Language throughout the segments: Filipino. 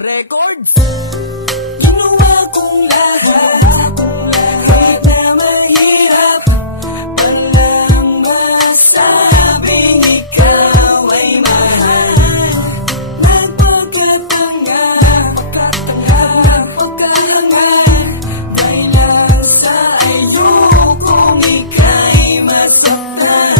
Record. Ginawa kong lahat, kahit na mahirap, walang masabing ikaw ay mahal. Napagkatangal, dahil lang sa ayokong ika'y masaktan.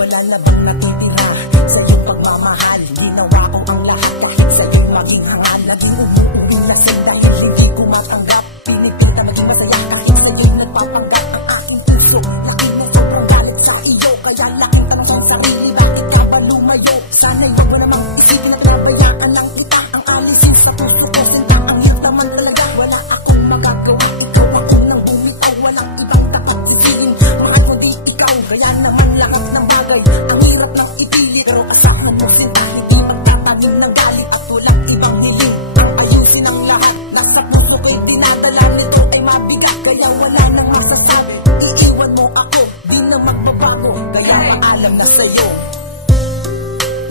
Wala na bang natitira sa iyong pagmamahal? Ginawa ko ang lahat kahit sa iyong maging hangal. Naging umuuling lasing dahil hindi ko matanggap. Pinipinta naging masaya kahit sa iyong nagpapanggap. Ang aking puso, laki na sobrang galit sa iyo. Kaya laking tanong sa sarili, bakit ka ba lumayo? Sana huwag mo namang isipin at nabayaan ng iba. Ang alisin sa puso ko, sinta ang hirap naman talaga. Wala akong magagawa, ikaw akong nang bumitaw. Walang ibang dapat sisihin, mahal mo di ikaw. Kaya naman lahat ng bagay ang hirap ng ipilit, pero asahan mo sila, hindi magtatanim ng galit at walang ibang hiling. Ang ayusin ang lahat, nasa puso ko'y dinadala nito ay mabigat. Kaya wala nang masasabi, iiwan mo ako, di na magbabago. Kaya maalam na sa'yo.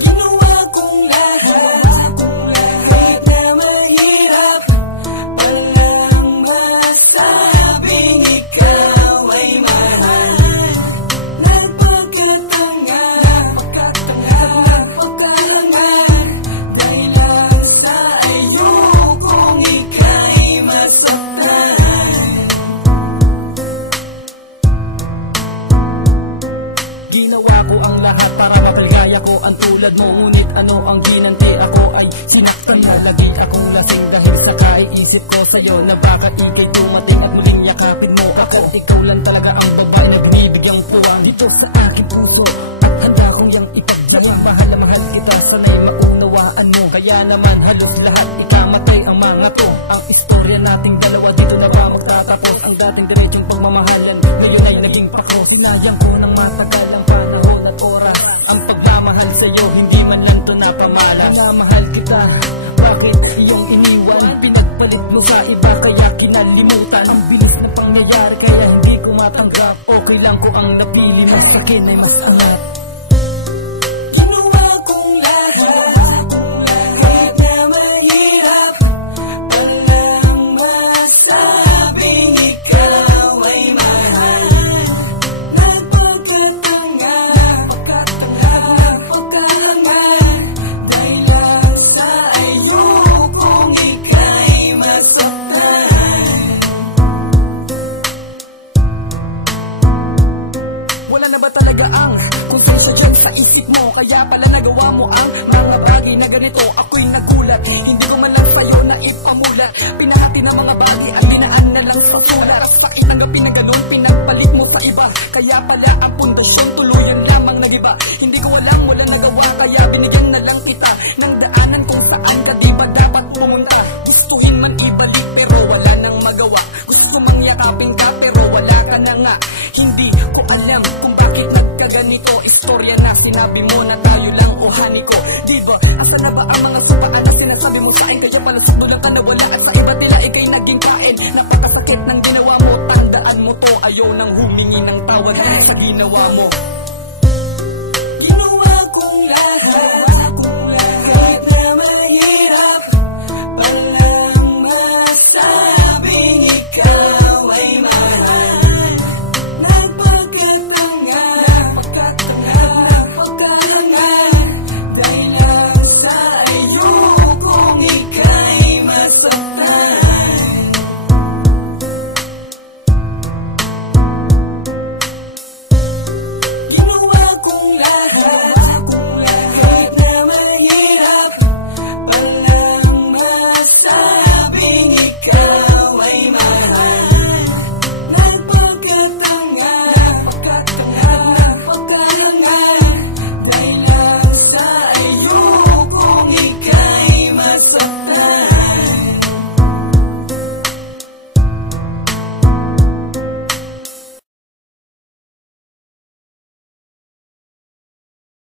Ginawa kong lahat, kahit na mahirap, walang masabing ikaw ay mahal. Dahil lang sa ayokong ika'y masaktan. Ginawa ko ang lahat para makaligaya ko ang tulad mo. Ngunit ano ang ginanti, ako ay sinaktan mo. Lagi akong lasing dahil sa kaiisip ko sa'yo na bakit ika'y tumating at muling yakapin mo ako. Ikaw lang talaga ang babae na binibigyang puwang dito sa aking puso, at handa kong yang ipagdala. Mahal na mahal kita, sana'y maunawaan mo. Kaya naman halos lahat ikamatay ang mga to. Ang istorya nating dalawa dito na ba magtatapos? Ang dating diretsong pagmamahalan ngayon ay naging pakros. Sinayang ko ng matagal ang panahon at oras. Ang pagmamahal sa'yo hindi man lang to napamala. Minamahal kita, bakit iyong iniwan? Pinagpalit mo sa iba kaya kinalimutan. Ang bilis na pangyayari kaya hindi ko matanggap. Okay lang ko ang napili mo, sa akin ay mas angat. Ginawa kong lahat, kahit na mahirap, walang masabing ikaw ay mahal. Napagkatangal, dahil lang sa ayokong ika'y masaktan. Wala na ba talaga ang konsensya dyan sa isip mo? Kaya pala nagawa mo ang mga bagay na ganito. Ako'y nagulat, hindi ko man lang sa'yo na ipamulat. Pinahati ng mga bagay at binaan na lang sa sulat. Sakit tanggapin ng ganun, pinagpalit mo sa iba. Kaya pala ang pundasyon tuluyan lamang nagiba. Hindi ko alam, wala nagawa, kaya binigyan na lang kita ng daanan kung saan ka di ba dapat pumunta. Gustuhin man ibalik pero wala nang magawa. Gusto mang yakapin ka pero wala ka na nga. Hindi ko alam kung bakit nagkaganito. Istorya na sinabi mo na tayo lang o hani ko. Diba, asa na ba ang mga supaan na sinasabi mo sa akin? Kaya pala sigmulan ka na wala at sa iba tila ikay naging kain. Napakasakit ng ginawa mo, tandaan mo to. Ayaw nang humingi ng tawad sa ginawa mo. Ginawa kong lahat,